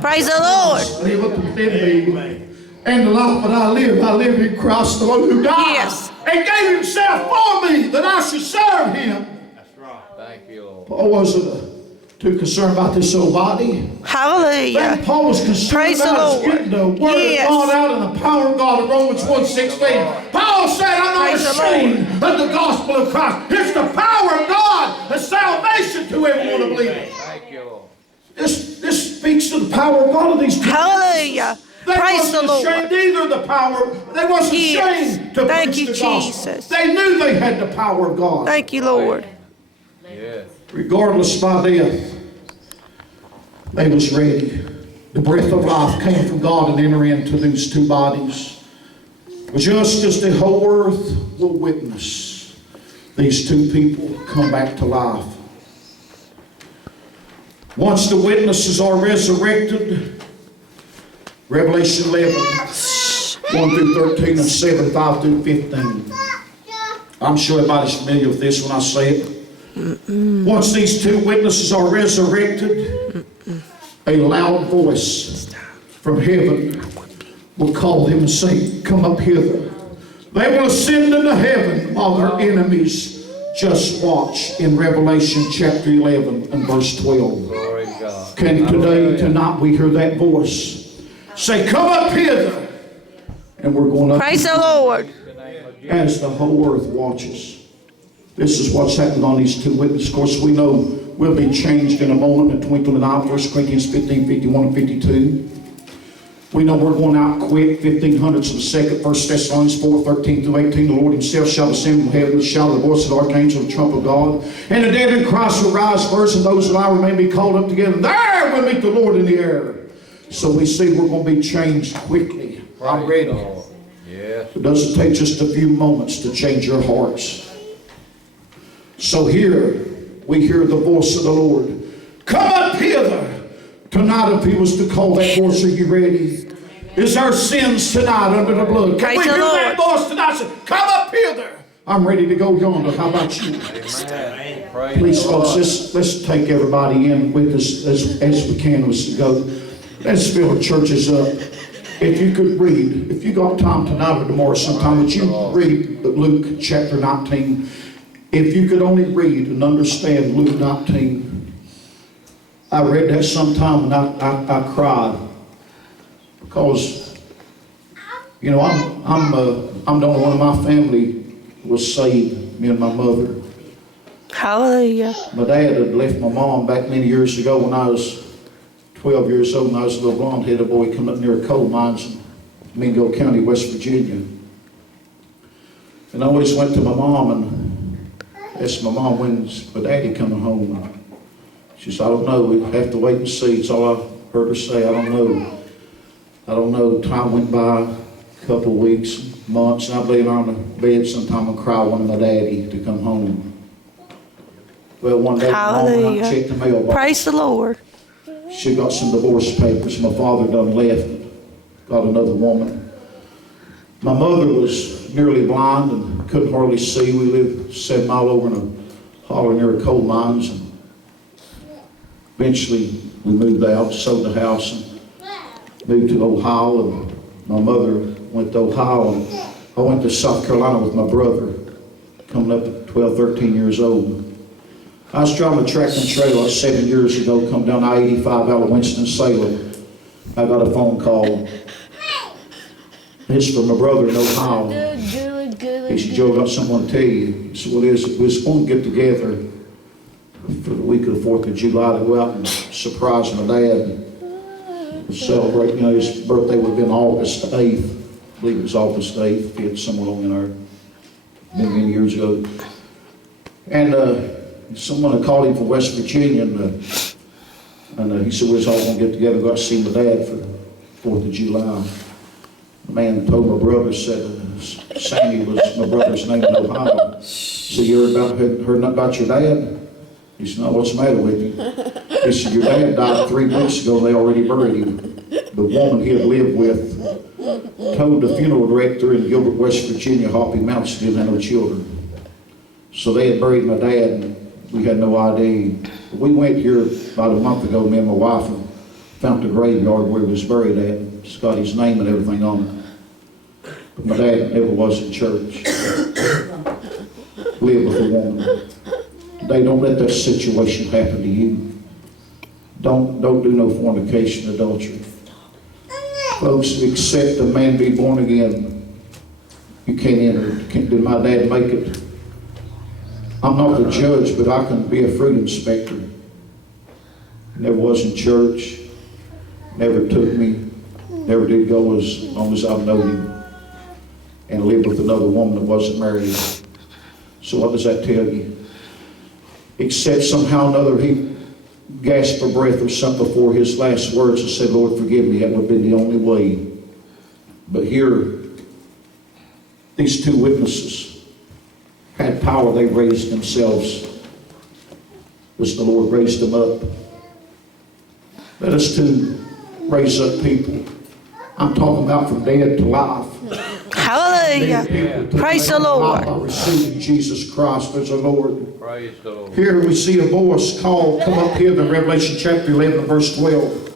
Praise the Lord. Liveth within me. And the life that I live in Christ the Lord who died. Yes. And gave himself for me that I should serve him. That's right. Thank you, Lord. Paul wasn't too concerned about this old body. Hallelujah. Paul was concerned Praise the about Lord. getting the word Yes. of God out and the power of God in Romans 1:16. Paul said, I'm not Praise the ashamed of the gospel of Christ. It's the power of God, the salvation to everyone who believes. Thank you, Lord. This speaks to the power of God of these people. Hallelujah. They Praise the wasn't ashamed Lord. either of the power. They wasn't Yes. ashamed to Thank preach you, the gospel. Jesus. They knew they had the power of God. Thank you, Lord. Yes. Regardless of my death, they was ready. The breath of life came from God and entered into these two bodies. Just as the whole earth will witness, these two people come back to life. Once the witnesses are resurrected, Revelation 11, 1 through 13 and 7, 5 through 15. I'm sure everybody's familiar with this when I say it. Once these two witnesses are resurrected, a loud voice from heaven will call them and say, come up hither. They will ascend into heaven while their enemies just watch in Revelation chapter 11 and verse 12. Glory to God. Can today, tonight, we hear that voice say, come up hither. And we're going up Praise the Lord. as the whole earth watches. This is what's happened on these two witnesses. Of course, we know we'll be changed in a moment, in a twinkling of an eye. 1 Corinthians 15, 51 and 52. We know we're going out quick, 1500ths of a second. 1 Thessalonians 4, 13 through 18. The Lord himself shall descend from heaven with the shout of the voice of the archangel, the trump of God. And the dead in Christ will rise first, and those that lie remain be called up together. There we'll meet the Lord in the air. So we see we're going to be changed quickly. I'm ready. Yes. It doesn't take just a few moments to change your hearts. So here we hear the voice of the Lord. Come up hither. Tonight, if he was to call that voice, are you ready? Is our sins tonight under the blood? Can Praise we the hear Lord. that voice tonight? Say, come up hither. I'm ready to go yonder. How about you? Amen. Praise Please, the folks, Lord. let's take everybody in with us as we can as we go. Let's fill the churches up. If you could read, if you got time tonight or tomorrow sometime, would you read Luke chapter 19? If you could only read and understand Luke 19. I read that sometime and I cried. Because, you know, I'm the only one of my family was saved, me and my mother. Hallelujah. My dad had left my mom back many years ago when I was 12 years old, and I was a little blonde-headed boy coming up near coal mines in Mingo County, West Virginia. And I always went to my mom and asked my mom, when's my daddy coming home? She said, I don't know, we have to wait and see. It's all I heard her say, I don't know. I don't know. Time went by, a couple of weeks, months, and I'd lay on the bed sometime and cry, wanting my daddy to come home. Well, one day, Mom went out and checked the mailbox. Praise the Lord. She got some divorce papers. My father done left and got another woman. My mother was nearly blind and couldn't hardly see. We lived 7 miles over in a holler near the coal mines. And eventually, we moved out, sold the house, and moved to Ohio. And my mother went to Ohio, and I went to South Carolina with my brother, coming up at 12, 13 years old. I was driving a tractor and trailer 7 years ago, come down I-85 out of Winston-Salem. I got a phone call. It's from my brother in Ohio. He said, Joe, I got something to tell you. I said, what is it? We was going to get together for the week of the 4th of July to go out and surprise my dad. Celebrate, you know, his birthday would have been August 8th. I believe it was August 8th, if he had somewhere along in there, many years ago. And someone had called him from West Virginia, and he said, we was all going to get together, go out to see my dad for the 4th of July. The man told my brother, said, Sammy was my brother's name in Ohio. So you heard about your dad? He said, no, what's the matter with you? He said, your dad died 3 weeks ago, and they already buried him. The woman he had lived with told the funeral director in Gilbert, West Virginia, Hoppy Mountain, didn't have no children. So they had buried my dad, and we had no idea. We went here about a month ago, me and my wife, and found the graveyard where he was buried at. It's got his name and everything on it. But my dad never was in church. Lived with a woman. They don't let that situation happen to you. Don't do no fornication, adultery. Folks, except a man be born again, you can't enter. Did my dad make it? I'm not the judge, but I can be a fruit inspector. Never was in church. Never took me. Never did go as long as I've known him. And lived with another woman that wasn't married. So what does that tell you? Except somehow or another he gasped for breath or something before his last words and said, Lord, forgive me. That would have been the only way. But here, these two witnesses had power. They raised themselves as the Lord raised them up. Let us too raise up people. I'm talking about from dead to life. Hallelujah. Praise the Lord. By receiving Jesus Christ as our Lord. Praise the Lord. Here we see a voice called, come up here in Revelation chapter 11 verse 12.